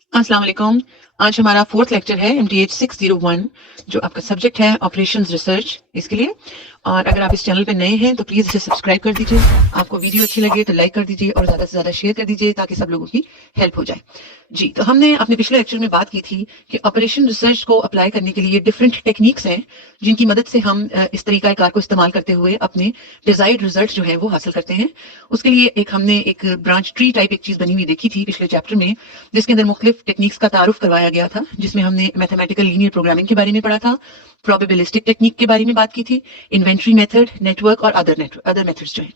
अस्सलाम वालेकुम। आज हमारा फोर्थ लेक्चर है MTH 601 जो आपका सब्जेक्ट है ऑपरेशंस रिसर्च इसके लिए। और अगर आप इस चैनल पे नए हैं तो प्लीज इसे सब्सक्राइब कर दीजिए। आपको वीडियो अच्छी लगे तो लाइक कर दीजिए और ज्यादा से ज्यादा शेयर कर दीजिए ताकि सब लोगों की हेल्प हो जाए। जी, तो हमने अपने पिछले लेक्चर में बात की थी कि ऑपरेशन रिसर्च को अप्लाई करने के लिए डिफरेंट टेक्निक्स हैं जिनकी मदद से हम इस तरीकाकार को इस्तेमाल करते हुए अपने डिजायर्ड रिजल्ट जो है वो हासिल करते हैं। उसके लिए हमने एक ब्रांच ट्री टाइप एक चीज बनी हुई देखी थी पिछले चैप्टर में, जिसके अंदर मुख्तलिफ टेक्निक्स का तारुफ करवाया गया था, जिसमें हमने मैथमेटिकल लीनियर प्रोग्रामिंग के बारे में पढ़ा था, प्रोबेबिलिस्टिक टेक्निक के बारे में बात की थी, इन्वेंट्री मेथड, नेटवर्क और अदर मेथड्स जो है।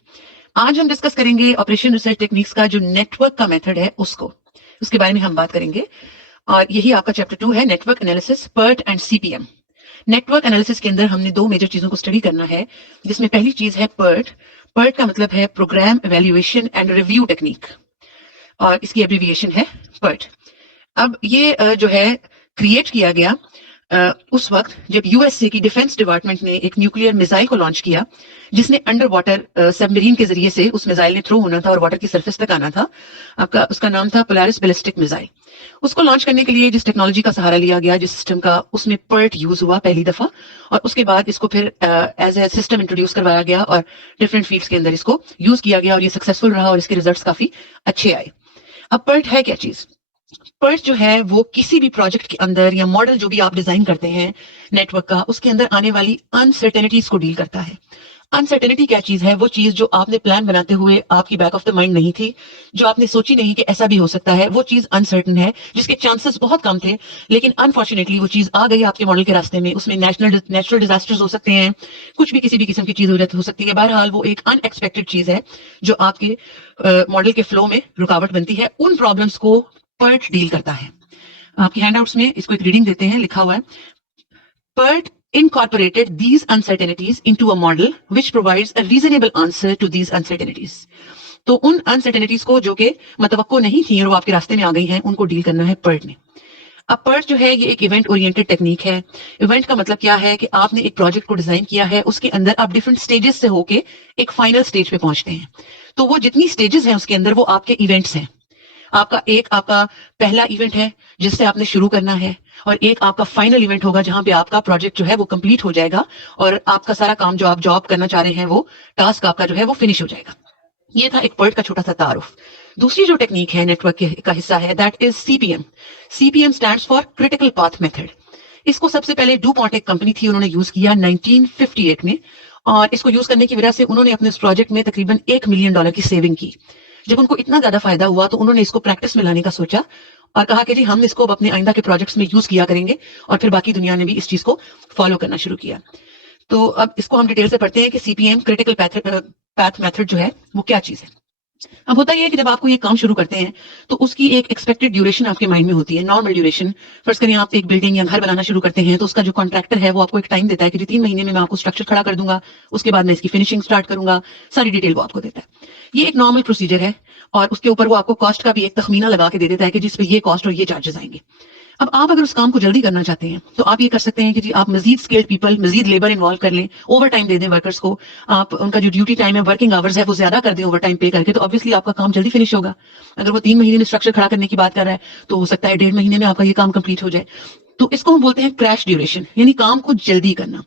आज हम डिस्कस करेंगे ऑपरेशन रिसर्च टेक्निक्स का जो नेटवर्क का मेथड है उसके बारे में हम बात करेंगे। और यही आपका चैप्टर 2 है, network analysis, PERT and CPM। Network analysis के अंदर हमने दो मेजर चीजों को स्टडी करना है, जिसमें पहली चीज है पर्ट। पर्ट का मतलब है program evaluation and review technique और इसकी एब्रीविएशन है पर्ट। अब ये जो है क्रिएट किया गया उस वक्त जब यूएसए की डिफेंस डिपार्टमेंट ने एक न्यूक्लियर मिसाइल को लॉन्च किया, जिसने अंडर वाटर सबमरीन के जरिए से उस मिसाइल ने थ्रो होना था और वाटर की सरफेस तक आना था। आपका उसका नाम था पोलारिस बैलिस्टिक मिसाइल। उसको लॉन्च करने के लिए जिस टेक्नोलॉजी का सहारा लिया गया, जिस सिस्टम का, उसमें पर्ट यूज हुआ पहली दफा। और उसके बाद इसको फिर एज ए सिस्टम इंट्रोड्यूस करवाया गया और डिफरेंट फील्ड्स के अंदर इसको यूज किया गया और ये सक्सेसफुल रहा और इसके रिजल्ट्स काफी अच्छे आए। अब पर्ट है क्या चीज? पर्ट जो है वो किसी भी प्रोजेक्ट के अंदर या मॉडल जो भी आप डिजाइन करते हैं नेटवर्क का, उसके अंदर आने वाली अनसर्टेनिटीज को डील करता है। अनसर्टेनिटी क्या चीज है? वो चीज जो आपने प्लान बनाते हुए आपकी बैक ऑफ द माइंड नहीं थी, जो आपने सोची नहीं कि ऐसा भी हो सकता है, वो चीज अनसर्टन है, जिसके चांसेस बहुत कम थे, लेकिन अनफॉर्चुनेटली वो चीज आ गई आपके मॉडल के रास्ते में। उसमें नेचुरल डिजास्टर्स हो सकते हैं, कुछ भी किसी भी किस्म की चीज हो सकती है। बहरहाल वो एक अनएक्सपेक्टेड चीज है जो आपके मॉडल के फ्लो में रुकावट बनती है। उन प्रॉब्लम्स को पर्ट डील करता है। आपके हैंडआउट्स में इसको एक रीडिंग देते हैं, लिखा हुआ है, PERT incorporated these uncertainties into a model which provides a reasonable answer to these uncertainties। तो उन अनसर्टेनिटीज को जो कि मतवक्को नहीं थी और वो आपके रास्ते में आ गई हैं, उनको डील करना है पर्ट ने। अब पर्ट जो है ये एक इवेंट ओरिएंटेड टेक्निक है। इवेंट का मतलब क्या है कि आपने एक प्रोजेक्ट को डिजाइन किया है, उसके अंदर आप डिफरेंट स्टेजेस से होके एक फाइनल स्टेज पे पहुंचते हैं। तो वो जितनी स्टेजेस हैं उसके अंदर वो आपके इवेंट्स हैं। आपका पहला इवेंट है जिससे आपने शुरू करना है, और एक आपका फाइनल इवेंट होगा जहां पे आपका प्रोजेक्ट जो है वो कंप्लीट हो जाएगा और आपका सारा काम जो आप जॉब करना चाह रहे हैं, वो टास्क आपका जो है वो फिनिश हो जाएगा। ये था एक पर्ट का छोटा सा तारुफ। दूसरी जो टेक्निक है नेटवर्क का हिस्सा है, that is CPM। CPM stands for critical path method. इसको सबसे पहले डूपॉन्ट एक कंपनी थी, उन्होंने यूज किया 1958 में, और इसको यूज करने की वजह से उन्होंने अपने इस प्रोजेक्ट में तकरीबन $1 मिलियन की सेविंग की। जब उनको इतना ज्यादा फायदा हुआ तो उन्होंने इसको प्रैक्टिस में लाने का सोचा और कहा कि जी हम इसको अपने आइंदा के प्रोजेक्ट्स में यूज किया करेंगे, और फिर बाकी दुनिया ने भी इस चीज को फॉलो करना शुरू किया। तो अब इसको हम डिटेल से पढ़ते हैं कि CPM क्रिटिकल पाथ मेथड जो है वो क्या चीज है। अब होता यह है कि जब आपको ये काम शुरू करते हैं तो उसकी एक एक्सपेक्टेड ड्यूरेशन आपके माइंड में होती है, नॉर्मल ड्यूरेशन। फर्स्ट करें आप एक बिल्डिंग या घर बनाना शुरू करते हैं तो उसका जो कॉन्ट्रैक्टर है वो आपको एक टाइम देता है कि जी 3 महीने में मैं आपको स्ट्रक्चर खड़ा कर दूंगा, उसके बाद मैं इसकी फिनिशिंग स्टार्ट करूंगा, सारी डिटेल वो आपको देता है। ये एक नॉर्मल प्रोसीजर है, और उसके ऊपर वो आपको कॉस्ट का भी एक तखमीना लगा के दे देता है कि जिस पे ये कॉस्ट और ये चार्जेस आएंगे। अब आप अगर उस काम को जल्दी करना चाहते हैं तो आप ये कर सकते हैं कि जी आप मजीद स्किल्ड पीपल, मजीद लेबर इन्वॉल्व कर लें, ओवर टाइम दे दें वर्कर्स को, आप उनका जो ड्यूटी टाइम है, वर्किंग आवर्स है, वो ज्यादा कर दें ओवर टाइम पे करके, तो ऑब्वियसली आपका काम जल्दी फिनिश होगा। अगर वो 3 महीने में स्ट्रक्चर खड़ा करने की बात कर रहा है तो हो सकता है 1.5 महीने में आपका ये काम कंप्लीट हो जाए। तो इसको हम बोलते हैं क्रैश ड्यूरेशन, यानी काम को जल्दी करना।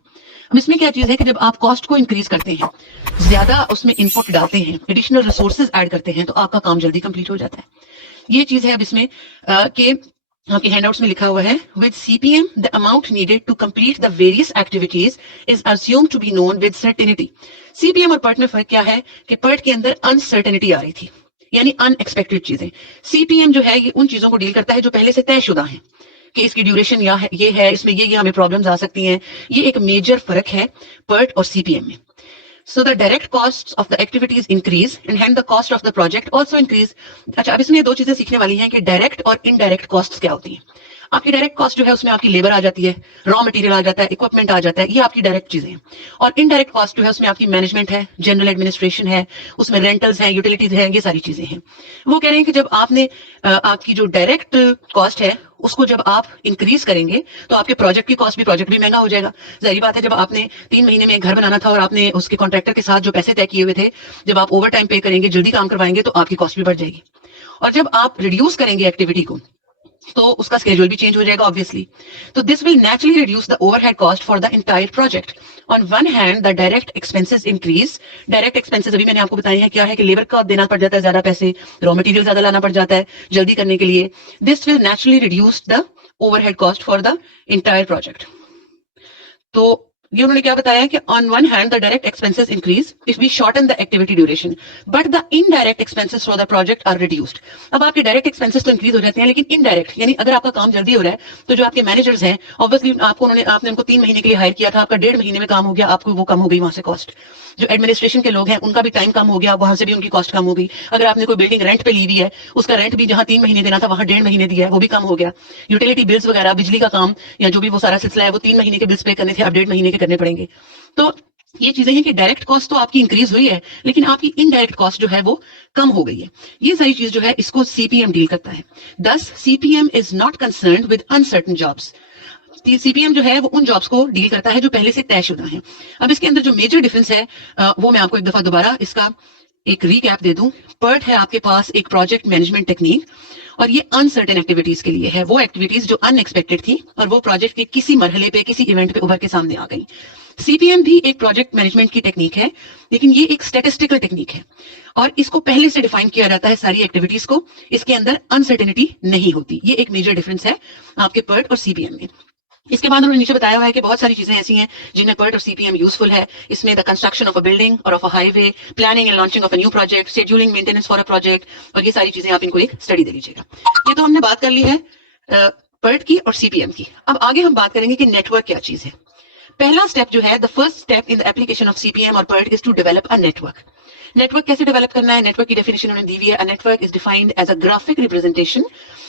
अब इसमें क्या चीज है कि जब आप कॉस्ट को इंक्रीज करते हैं, ज्यादा उसमें इनपुट डालते हैं, एडिशनल रिसोर्सेज ऐड करते हैं, तो आपका काम जल्दी कंप्लीट हो जाता है। ये चीज है अब इसमें कि आपके हैंडआउट्स में लिखा हुआ है, with CPM the amount needed to complete the various activities is assumed to be known with certainty. CPM और पर्ट में फर्क क्या है कि पर्ट के अंदर अनसर्टेनिटी आ रही थी, यानी अनएक्सपेक्टेड चीजें। CPM जो है ये उन चीजों को डील करता है जो पहले से तयशुदा है कि इसकी ड्यूरेशन ये है, इसमें ये हमें प्रॉब्लम्स आ सकती हैं। ये एक मेजर फर्क है पर्ट और CPM में। So the direct costs of the activities increase and hence the cost of the project also increase। अच्छा, अब इसमें दो चीजें सीखने वाली हैं कि डायरेक्ट और इनडायरेक्ट कॉस्ट्स क्या होती हैं। आपकी डायरेक्ट कॉस्ट जो है उसमें आपकी लेबर आ जाती है, रॉ मटेरियल आ जाता है, इक्विपमेंट आ जाता है, ये आपकी डायरेक्ट चीजें हैं। और इनडायरेक्ट कॉस्ट जो है उसमें आपकी मैनेजमेंट है, जनरल एडमिनिस्ट्रेशन है, उसमें रेंटल्स हैं, यूटिलिटीज हैं, ये सारी चीजें हैं। वो कह रहे हैं कि जब आपने आपकी जो डायरेक्ट कॉस्ट है उसको जब आप इंक्रीज करेंगे तो आपके प्रोजेक्ट की कॉस्ट भी, प्रोजेक्ट भी महंगा हो जाएगा। जाहिर बात है, जब आपने 3 महीने में एक घर बनाना था और आपने उसके कॉन्ट्रैक्टर के साथ जो पैसे तय किए हुए थे, जब आप ओवर टाइम पे करेंगे, जल्दी काम करवाएंगे, तो आपकी कॉस्ट भी बढ़ जाएगी। और जब आप रिड्यूस करेंगे एक्टिविटी को, तो उसका स्केड्यूल भी चेंज हो जाएगा ऑब्वियसली। तो this will naturally reduce the overhead cost for the entire project. On one hand the direct expenses increase. Direct expenses अभी मैंने आपको बताया है क्या है, कि लेबर का देना पड़ जाता है ज्यादा पैसे, रॉ मटेरियल ज्यादा लाना पड़ जाता है जल्दी करने के लिए। This will naturally reduce the overhead cost for the entire project. तो ये उन्होंने क्या बताया कि on one hand the direct expenses increase if we shorten the activity duration, but the indirect expenses for the project are reduced. अब आपके direct expenses तो increase हो जाते हैं, लेकिन इनडायरेक्ट यानी अगर आपका काम जल्दी हो रहा है तो जो आपके मैनेजर्स हैं ऑब्वियसली आपने उनको 3 महीने के लिए हायर किया था, आपका 1.5 महीने में काम हो गया, आपको वो कम हो गई वहां से कॉस्ट। जो एडमिनिस्ट्रेशन के लोग हैं उनका भी टाइम कम हो गया, वहां से भी उनकी कॉस्ट कम हो गई। अगर आपने कोई बिल्डिंग रेंट पे ली हुई है, उसका रेंट भी जहां 3 महीने देना था वहां 1.5 महीने दिया है, वो भी कम हो गया। यूटिलिटी बिल्स वगैरह, बिजली का काम या जो भी वो सारा सिलसिला है, वो 3 महीने के बिल्स पे करने थे, अब 1.5 महीने के करने पड़ेंगे। तो ये चीजें हैं कि डायरेक्ट कॉस्ट तो आपकी इंक्रीज हुई है, लेकिन आपकी इनडायरेक्ट कॉस्ट जो है वो कम हो गई है। ये सारी चीज जो है इसको सीपीएम डील करता है। दस CPM is not concerned with uncertain jobs. CPM जो है वो उन जॉब्स को डील करता है जो पहले से तयशुदा है। अब इसके अंदर जो मेजर डिफरेंस है वो मैं आपको एक दफा दोबारा इसका एक रीकैप दे दूं। पर्ट है आपके पास एक प्रोजेक्ट मैनेजमेंट टेक्निक, और ये अनसर्टेन एक्टिविटीज के लिए है, वो एक्टिविटीज जो अनएक्सपेक्टेड थी और वो प्रोजेक्ट के किसी मरहले पे किसी इवेंट पे उभर के सामने आ गई। सीपीएम भी एक प्रोजेक्ट मैनेजमेंट की टेक्निक है, लेकिन ये एक स्टैटिस्टिकल टेक्निक है और इसको पहले से डिफाइन किया जाता है सारी एक्टिविटीज को, इसके अंदर अनसर्टेनिटी नहीं होती। ये एक मेजर डिफरेंस है आपके पर्ट और सीपीएम में। इसके बाद उन्होंने नीचे बताया हुआ है कि बहुत सारी चीजें ऐसी हैं जिनमें पर्ट और सीपीएम यूजफुल है। इसमें the construction of a building और of a highway, planning and launching of a new project, scheduling maintenance for a project, और ये सारी चीजें आप इनको एक स्टडी दे लीजिएगा। ये तो हमने बात कर ली है पर्ट की और सीपीएम की। अब आगे हम बात करेंगे कि नेटवर्क क्या चीज है। पहला स्टेप जो है, the first step in the application of CPM और PERT is to develop a network. Network कैसे डेवलप करना है, नेटवर्क की डेफिनेशन उन्होंने दी हुई है। A network is defined as a graphic representation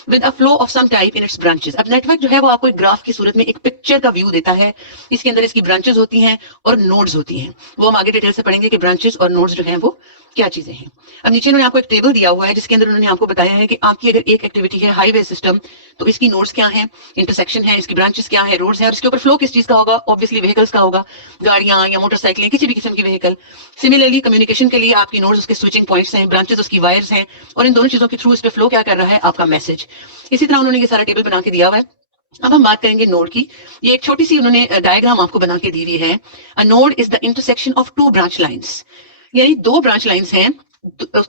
with a flow of some type in its branches. अब नेटवर्क जो है वो आपको एक ग्राफ की सूरत में एक पिक्चर का व्यू देता है। इसके अंदर इसकी ब्रांचेस होती हैं और नोड्स होती हैं। वो हम आगे डिटेल से पढ़ेंगे कि ब्रांचेस और नोड्स जो हैं वो क्या चीजें हैं। अब नीचे उन्होंने आपको एक टेबल दिया हुआ है जिसके अंदर उन्होंने आपको बताया है कि आपकी अगर एक एक्टिविटी है हाईवे सिस्टम, तो इसकी नोड्स क्या है, इंटरसेक्शन है, इसकी ब्रांचेस क्या है, रोड्स है, और इसके ऊपर फ्लो किस चीज का होगा, ऑब्वियसली व्हीकल्स का होगा, गाड़ियां या मोटरसाइकिलें, किसी भी किस्म की व्हीकल। सिमिलरली कम्युनिकेशन के लिए आपकी नोड्स उसके स्विचिंग पॉइंट्स हैं, ब्रांचेस उसकी वायर्स हैं, और इन दोनों चीजों के थ्रू इस पे फ्लो क्या कर रहा है, आपका मैसेज। इसी तरह उन्होंने ये सारा टेबल बना के दिया हुआ है। अब हम बात करेंगे नोड की। ये एक छोटी सी उन्होंने डायग्राम आपको बना के दी हुई है। A node is the intersection of two branch lines, यानी दो ब्रांच लाइंस हैं,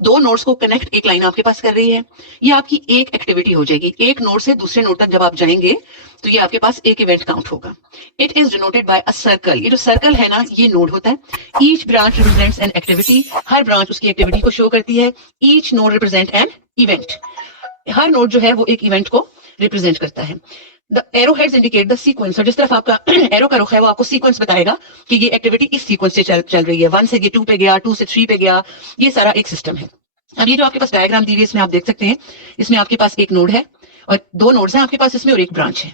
दो नोड्स को कनेक्ट एक लाइन आपके पास कर रही है। ये आपकी एक एक्टिविटी हो जाएगी। एक नोड से दूसरे नोड तक जब आप जाएंगे तो ये आपके पास एक इवेंट काउंट होगा। It is denoted by a circle. ये जो सर्कल है ना, ये नोड होता है। Each branch represents an activity. Her branch उसकी एक्टिविटी को शो करती है। Each node represent an event. Her node जो है वो एक इवेंट को रिप्रेजेंट करता है। The arrow heads indicate the sequence, और जिस तरफ आपका एरो का रुख है वो आपको सीक्वेंस बताएगा कि ये एक्टिविटी इस सीक्वेंस से चल रही है। 1 से ये 2 पे गया, 2 से 3 पे गया, ये सारा एक सिस्टम है। अब ये जो आपके पास डायग्राम दी हुई है इसमें आप देख सकते हैं, इसमें आपके पास एक नोड है और दो नोड्स हैं आपके पास इसमें, और एक ब्रांच है।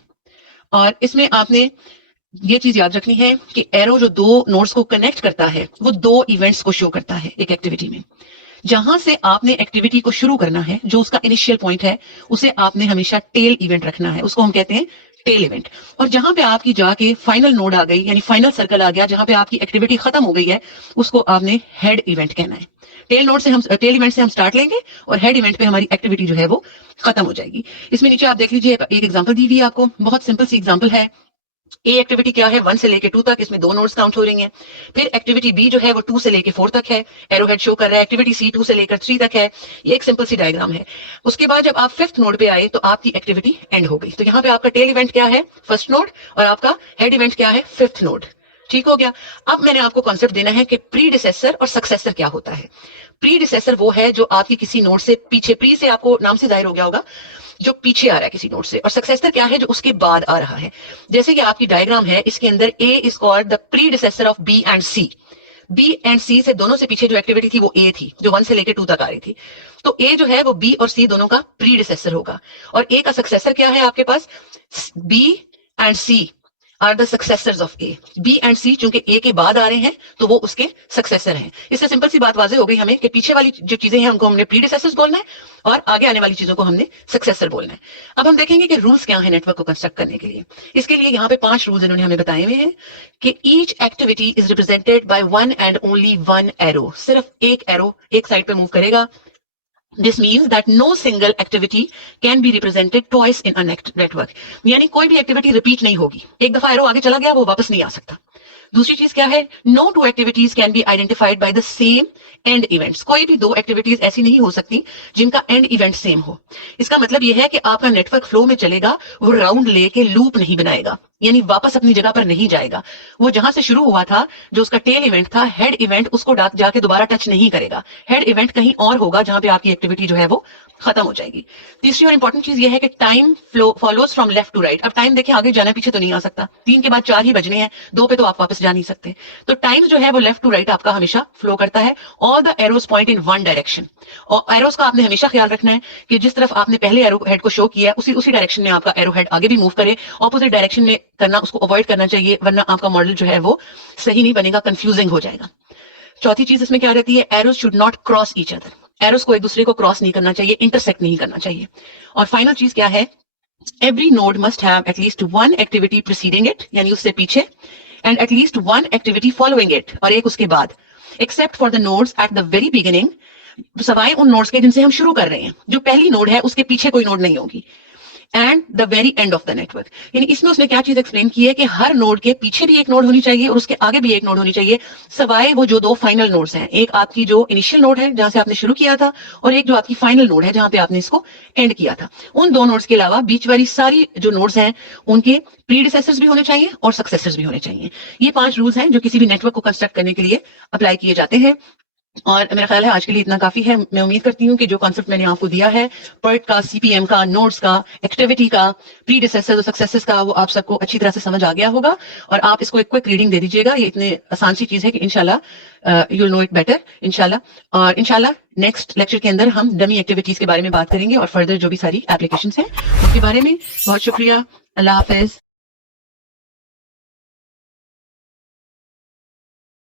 और इसमें आपने ये चीज याद रखनी है कि एरो जो दो नोड्स को कनेक्ट करता है वो दो इवेंट्स को शो करता है एक एक्टिविटी में। जहां से आपने एक्टिविटी को शुरू करना है, जो उसका इनिशियल पॉइंट है, उसे आपने हमेशा टेल इवेंट रखना है, उसको हम कहते हैं टेल इवेंट। और जहां पे आपकी जाके फाइनल नोड आ गई, यानी फाइनल सर्कल आ गया, जहां पे आपकी एक्टिविटी खत्म हो गई है, उसको आपने हेड इवेंट कहना है। टेल इवेंट से हम स्टार्ट लेंगे और हेड इवेंट पे हमारी एक्टिविटी जो है वो खत्म हो जाएगी। इसमें नीचे आप देख लीजिए एक एग्जांपल दी हुई है आपको, बहुत सिंपल सी एग्जांपल है। ए एक्टिविटी क्या है, 1 से लेके 2 तक, इसमें दो नोड्स काउंट हो रही हैं। फिर एक्टिविटी बी जो है वो 2 से लेके 4 तक है, एरो हेड शो कर रहा है। एक्टिविटी सी 2 से लेकर 3 तक है। ये एक सिंपल सी डायग्राम है। उसके बाद जब आप 5th नोड पे आए तो आपकी एक्टिविटी एंड हो गई। तो यहाँ पे आपका टेल इवेंट क्या है, फर्स्ट नोड, और आपका हेड इवेंट क्या है, 5th नोड। ठीक हो गया। अब मैंने आपको कॉन्सेप्ट देना है कि प्रीडिसेसर और सक्सेसर क्या होता है। प्रीडिसेसर वो है जो आपकी किसी नोड से पीछे, प्री से आपको नाम से जाहिर हो गया होगा, जो पीछे आ रहा है किसी नोड से, और सक्सेसर क्या है, जो उसके बाद आ रहा है। जैसे कि आपकी डायग्राम है, इसके अंदर A is called the predecessor of B and C. B and C से दोनों से पीछे जो एक्टिविटी थी वो ए थी, जो 1 से लेकर 2 तक आ रही थी। तो ए जो है वो बी और सी दोनों का प्रीडिसेसर होगा, और ए का सक्सेसर क्या है आपके पास, B and C are the successors of A. B and C चूंकि ए के बाद आ रहे हैं तो वो उसके सक्सेसर हैं। इससे सिंपल सी बात वाज़ेह हो गई हमें कि पीछे वाली जो चीजें हैं उनको हमने प्रीडिसेसर्स बोलना है और आगे आने वाली चीजों को हमने सक्सेसर बोलना है। अब हम देखेंगे कि रूल्स क्या है नेटवर्क को कंस्ट्रक्ट करने के लिए। इसके लिए यहाँ पे 5 रूल्स इन्होंने हमें बताए हुए हैं कि each activity is represented by one and only one arrow. सिर्फ एक एरो एक साइड पे मूव करेगा, this means that no single activity can be represented twice in a network, यानी कोई भी एक्टिविटी रिपीट नहीं होगी। एक दफा एरो आगे चला गया, वो वापस नहीं आ सकता। दूसरी चीज क्या है, no two activities can be identified by the same end events, कोई भी दो एक्टिविटीज ऐसी नहीं हो सकती जिनका एंड इवेंट सेम हो। इसका मतलब यह है कि आपका नेटवर्क फ्लो में चलेगा, वो राउंड लेके लूप नहीं बनाएगा, यानी वापस अपनी जगह पर नहीं जाएगा। वो जहां से शुरू हुआ था, जो उसका टेल इवेंट था, हेड इवेंट, उसको जाके दोबारा टच नहीं करेगा। हेड इवेंट कहीं और होगा जहां पे आपकी एक्टिविटी जो है वो खत्म हो जाएगी। तीसरी और इंपॉर्टेंट चीज ये है कि time flow follows from left to right. अब टाइम देखें, आगे जाना पीछे तो नहीं आ सकता, 3 के बाद 4 ही बजने हैं, 2 पे तो आप वापस जा नहीं सकते। तो टाइम जो है वो लेफ्ट टू राइट आपका हमेशा फ्लो करता है। All the arrows point in one direction, और एरोज का आपने हमेशा ख्याल रखना है कि जिस तरफ आपने पहले एरो हेड को शो किया है उसी डायरेक्शन में आपका एरो हेड आगे भी मूव करे। ऑपोजिट डायरेक्शन में करना, उसको अवॉइड करना चाहिए, वरना आपका मॉडल जो है वो सही नहीं बनेगा, कंफ्यूजिंग हो जाएगा। चौथी चीज इसमें क्या रहती है, arrows should not cross each other, arrows को एक दूसरे को क्रॉस नहीं करना चाहिए, इंटरसेक्ट नहीं करना चाहिए। और फाइनल चीज क्या है, every node must have at least one activity preceding it, यानी उससे पीछे, and at least one activity following it, और एक उसके बाद, except for the nodes at the very beginning, सवाए उन नोड्स के जिनसे हम शुरू कर रहे हैं। जो पहली नोड है उसके पीछे कोई नोड नहीं होगी, and the very end of the network. यानी इसमें उसने क्या चीज एक्सप्लेन की है कि हर नोड के पीछे भी एक नोड होनी चाहिए और उसके आगे भी एक नोड होनी चाहिए, सवाए वो जो 2 फाइनल नोड्स हैं, एक आपकी जो इनिशियल नोड है जहां से आपने शुरू किया था, और एक जो आपकी फाइनल नोड है जहां पे आपने इसको एंड किया था। उन 2 नोड्स के अलावा बीच वाली सारी जो नोड्स हैं उनके प्रीडिसेसर्स भी होने चाहिए और सक्सेसर्स भी होने चाहिए। ये 5 रूल्स हैं जो किसी भी नेटवर्क को कंस्ट्रक्ट करने के लिए अप्लाई किए जाते हैं। और मेरा ख्याल है आज के लिए इतना काफी है। मैं उम्मीद करती हूँ कि जो कॉन्सेप्ट मैंने आपको दिया है, पर्ट का, सीपीएम का, नोड्स का, एक्टिविटी का, प्रीडिसेसर और सक्सेसेस का, वो आप सबको अच्छी तरह से समझ आ गया होगा। और आप इसको एक क्विक रीडिंग दे दीजिएगा, ये इतने आसान सी चीज है कि इंशाल्लाह you will know it better इंशाल्लाह। और इंशाल्लाह नेक्स्ट लेक्चर के अंदर हम डमी एक्टिविटीज के बारे में बात करेंगे और फर्दर जो भी सारी एप्लीकेशंस हैं उसके बारे में। बहुत शुक्रिया, अल्लाह हाफिज।